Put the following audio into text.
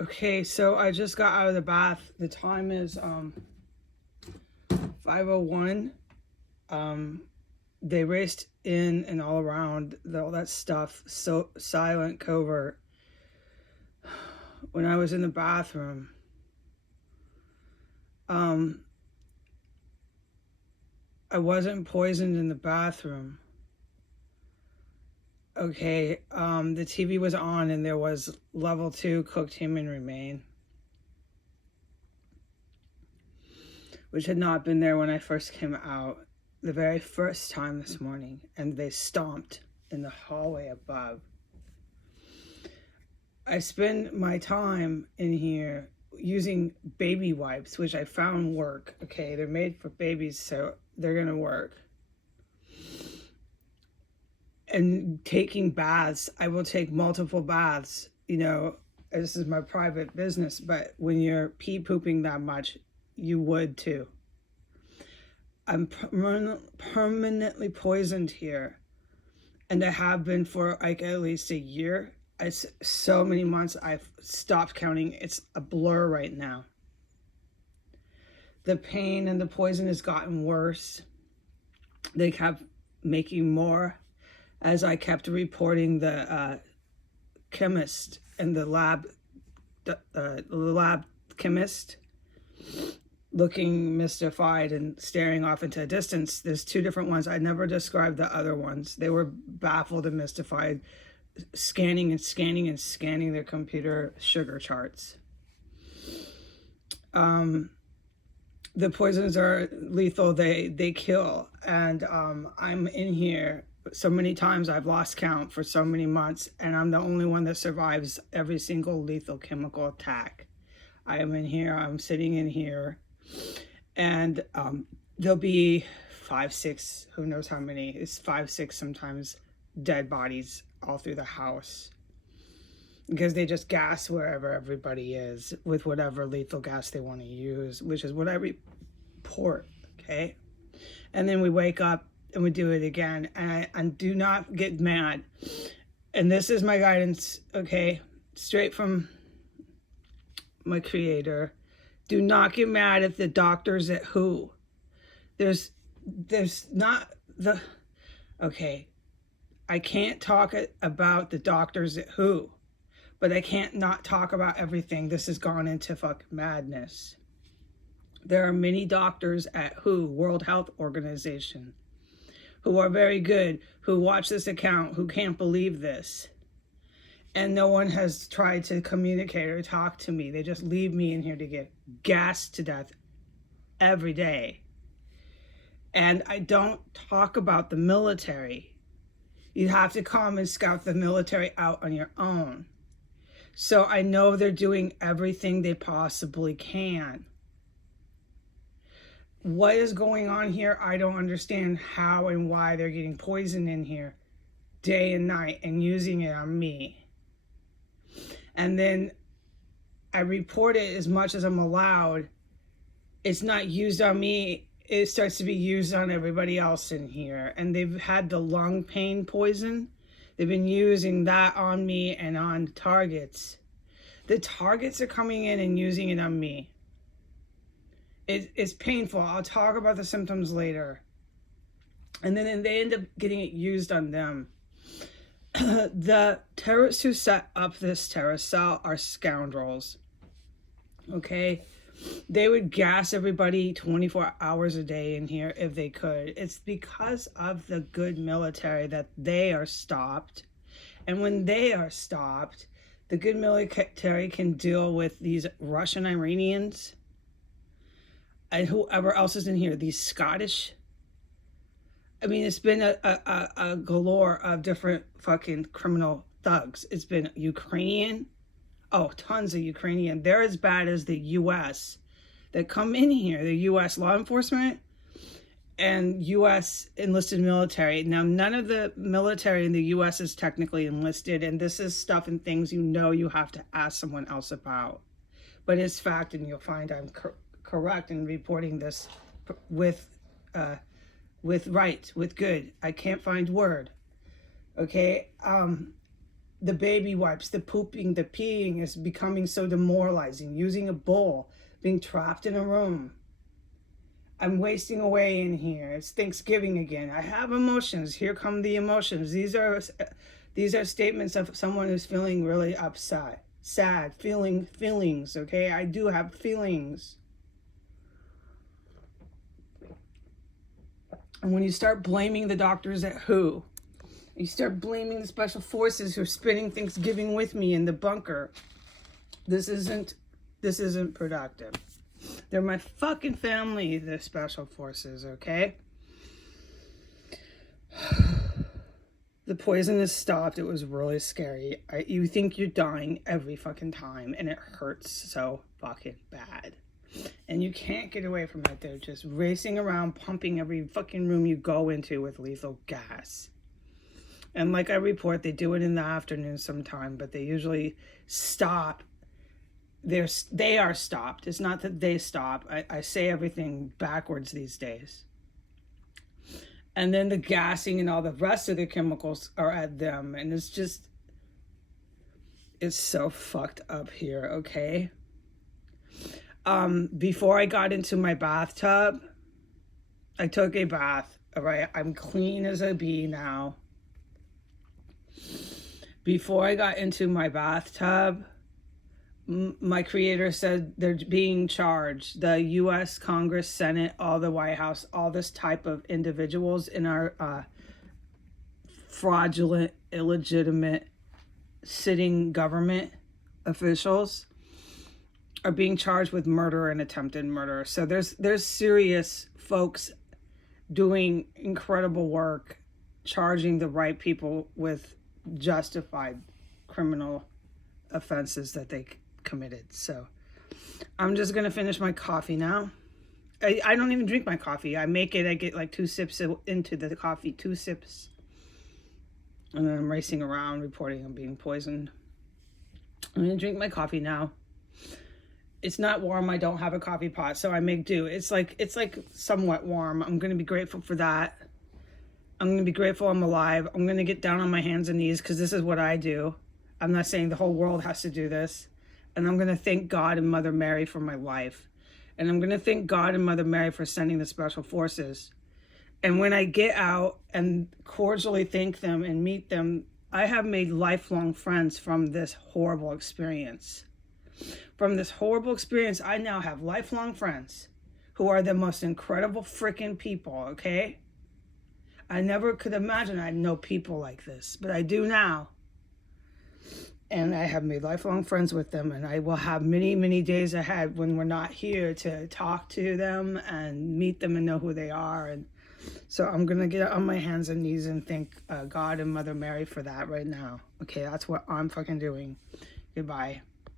Okay, so I just got out of the bath. The time is 5:01. They raced in and all around all that stuff, so silent, covert. When I was in the bathroom, um, I wasn't poisoned in the bathroom. Okay, the TV was on and there was level 2 cooked human remain, which had not been there when I first came out the very first time this morning, and they stomped in the hallway above. I spend my time in here using baby wipes, which I found work. Okay, they're made for babies, so they're gonna work. And taking baths, I will take multiple baths. This is my private business, but when you're pee pooping that much, you would too. I'm permanently poisoned here, and I have been for like at least a year. It's so many months I've stopped counting. It's a blur right now. The pain and the poison has gotten worse. They kept making more as I kept reporting the chemist and the lab chemist looking mystified and staring off into a distance. There's two different ones. I never described the other ones. They were baffled and mystified, scanning and scanning and scanning their computer sugar charts. The poisons are lethal. They kill. And I'm in here so many times I've lost count for so many months, and I'm the only one that survives every single lethal chemical attack. I am in here. I'm sitting in here, and there'll be 5, 6, who knows how many. It's 5, 6 sometimes dead bodies all through the house, because they just gas wherever everybody is with whatever lethal gas they want to use, which is what I report. Okay, and then we wake up and we do it again, and do not get mad. And this is my guidance, okay, straight from my creator. Do not get mad at the doctors at WHO. There's not the, okay, I can't talk about the doctors at WHO, but I can't not talk about everything. This has gone into fucking madness. There are many doctors at WHO, World Health Organization, who are very good, who watch this account, who can't believe this. And no one has tried to communicate or talk to me. They just leave me in here to get gassed to death every day. And I don't talk about the military. You have to come and scout the military out on your own. So I know they're doing everything they possibly can. What is going on here? I don't understand how and why they're getting poison in here day and night and using it on me. And then I report it as much as I'm allowed. It's not used on me. It starts to be used on everybody else in here. And they've had the lung pain poison. They've been using that on me and on targets. The targets are coming in and using it on me. It's painful. I'll talk about the symptoms later. And then they end up getting it used on them. The terrorists who set up this terrorist cell are scoundrels. Okay? They would gas everybody 24 hours a day in here if they could. It's because of the good military that they are stopped. And when they are stopped, the good military can deal with these Russian Iranians and whoever else is in here, these Scottish. I mean, it's been a galore of different fucking criminal thugs. It's been Ukrainian. Oh, tons of Ukrainian. They're as bad as the U.S. that come in here, the U.S. law enforcement and U.S. enlisted military. Now, none of the military in the U.S. is technically enlisted, and this is stuff and things you have to ask someone else about. But it's fact, and you'll find I'm correct in reporting this with right, with good. I can't find word. Okay, The baby wipes, the pooping, the peeing is becoming so demoralizing. Using a bowl, being trapped in a room. I'm wasting away in here. It's Thanksgiving again. I have emotions. Here come the emotions. These are statements of someone who's feeling really upset, sad, feelings, okay? I do have feelings. And when you start blaming the doctors at who? You start blaming the special forces who are spending Thanksgiving with me in the bunker. This isn't productive. They're my fucking family, the special forces, okay? The poison has stopped. It was really scary. You think you're dying every fucking time, and it hurts so fucking bad. And you can't get away from it. They're just racing around, pumping every fucking room you go into with lethal gas. And like I report, they do it in the afternoon sometime, but they usually stop. They are stopped. It's not that they stop. I say everything backwards these days. And then the gassing and all the rest of the chemicals are at them. And it's so fucked up here, okay? Before I got into my bathtub, I took a bath, all right? I'm clean as a bee now. Before I got into my bathtub, my creator said they're being charged. The U.S. Congress, Senate, all the White House, all this type of individuals in our fraudulent, illegitimate, sitting government officials are being charged with murder and attempted murder. So there's serious folks doing incredible work, charging the right people with justified criminal offenses that they committed. So I'm just gonna finish my coffee now. I don't even drink my coffee. I make it, I get like 2 sips into the coffee, 2 sips, and then I'm racing around reporting I'm being poisoned. I'm gonna drink my coffee now. It's not warm. I don't have a coffee pot, so I make do. It's like somewhat warm. I'm gonna be grateful for that. I'm going to be grateful I'm alive. I'm going to get down on my hands and knees because this is what I do. I'm not saying the whole world has to do this. And I'm going to thank God and Mother Mary for my life. And I'm going to thank God and Mother Mary for sending the special forces. And when I get out and cordially thank them and meet them, I have made lifelong friends from this horrible experience. From this horrible experience, I now have lifelong friends who are the most incredible freaking people, okay? I never could imagine I'd know people like this, but I do now. And I have made lifelong friends with them, and I will have many, many days ahead when we're not here to talk to them and meet them and know who they are. And so I'm going to get on my hands and knees and thank God and Mother Mary for that right now. Okay, that's what I'm fucking doing. Goodbye.